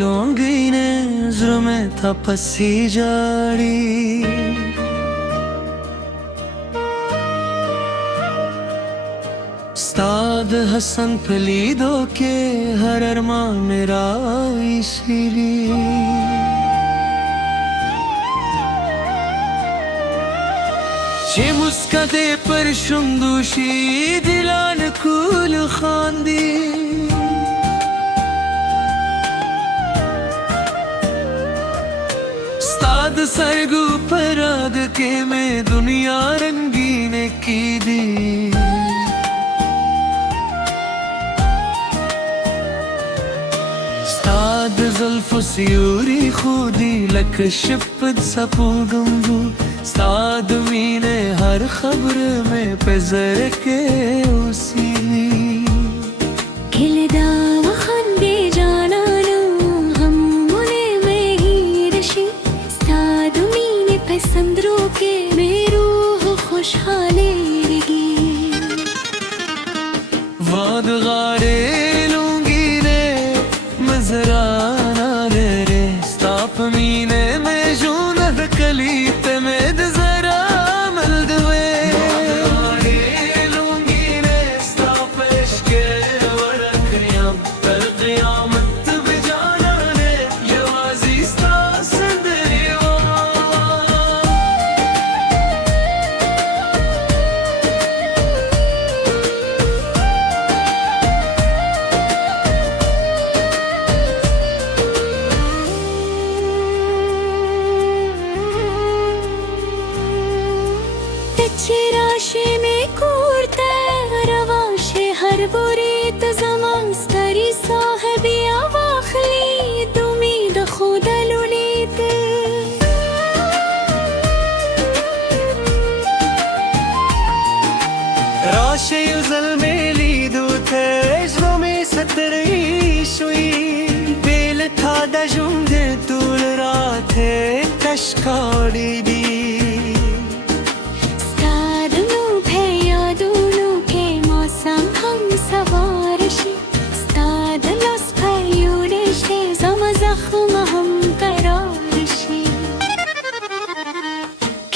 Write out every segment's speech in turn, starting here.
LONGi ने जुर्मे था पसी जाड़ी उस्ताद हसन फलीदो के हर अरमान मेरा इसीलिए Çe muskade perşunduşi dilan kul khandi Stad sargu parad ke me dünya rangine ki di Stad zulf siyuri khudi lak shapd sapu gambu साद मीने हर खबर में पेजर के उसी खिलदा वखंदे जाना नो हम मुने में ही रशी साद मीने पसंदरों के मेरू खुशहाली लगी वाद गारे लूंगी रे मजराना रे स्ताप मीने में जूनद कली राशे में कूरते रवाशे हर बुरी तजमान स्तरी साहबी आवाखली दुमीद खुद लुलीत राशे युजल में लीदू थे जो में सतरी शुई बेल था दजुम दे तूल राथे कशकाड़ी दी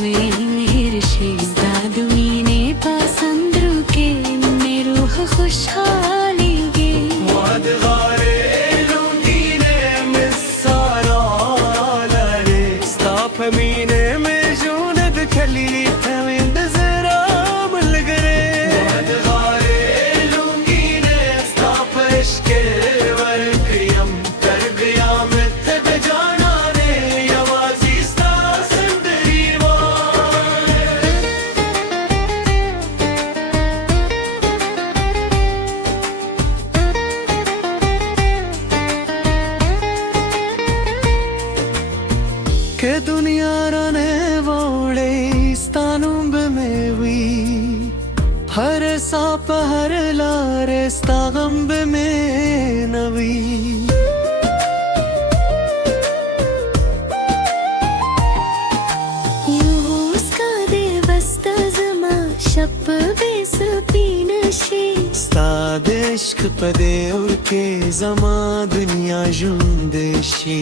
में हिरशे साद मीने पसंदरू के मेरू खुशहाली गे वाद गारे लूंगी ने मिसारा लरे स्ताप मीने में जूनद खली तविंद जरा मिल गरे वाद गारे लूंगी ने स्ताप इश्के वरकयम कर गया मैं के दुनिया रने वाले स्थानुब में हुई हर सांप हर लारे स्तागंब में नवी उसका दे बस्ता जमा शप बेस पीनशी स्ताद इश्क पदे उड़ के जमा दुनिया जुंदेशी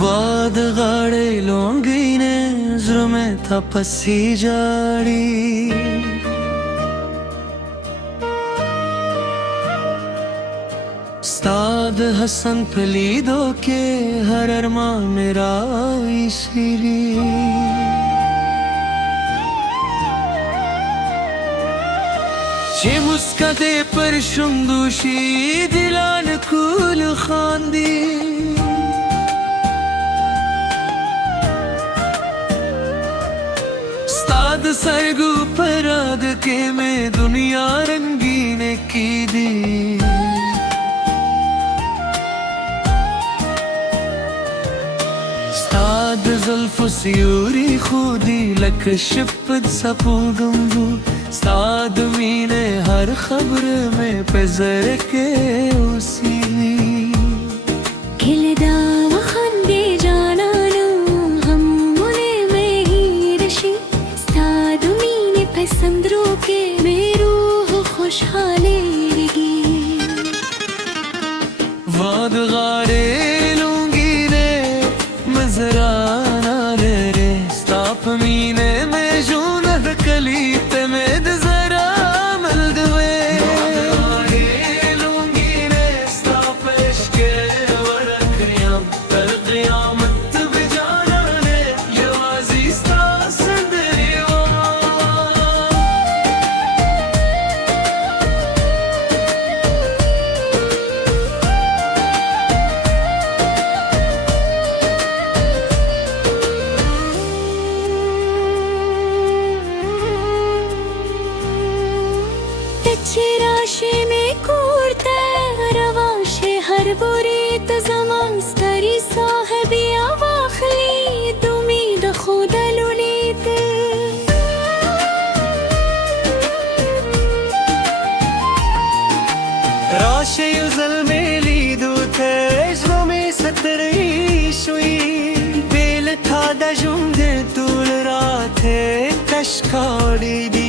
वाद गाड़े लोंगी ने जुर्मे था पसी जाड़ी उस्ताद स्ताद हसन फलीदो के हर अरमान मेरा इसीलिए Çe muskade per şunduşi dilan kul khandi Stad sargu parad ke me duniya rangin ki di Stad zulf siyuri khudi lak shipd sapugumbu Ustad मीने हर खबर में पेजर के उसी खिलदा वखंदे जाना नो हम मुने में ही रशी स्ताद मीने पसंदरो के मेरो खुशहाले लगी वाद गारे लूंगी रे मजराना रे स्ताप मीने में जून कली में जरा मल दुए लूंगी रे स्तापेश के वरकरियाम कर क़यामत बिजाना रे ये वाजिस्ता संदरिया राशे में कूरते रवाशे हर बुरी तजमान स्तरी साहबी आवाखली दुमीद खुद लुलीत राशे युजल में लीदू थे में सतरी शुई बेल था दजुंदे तुल राथे कशकाड़ी दी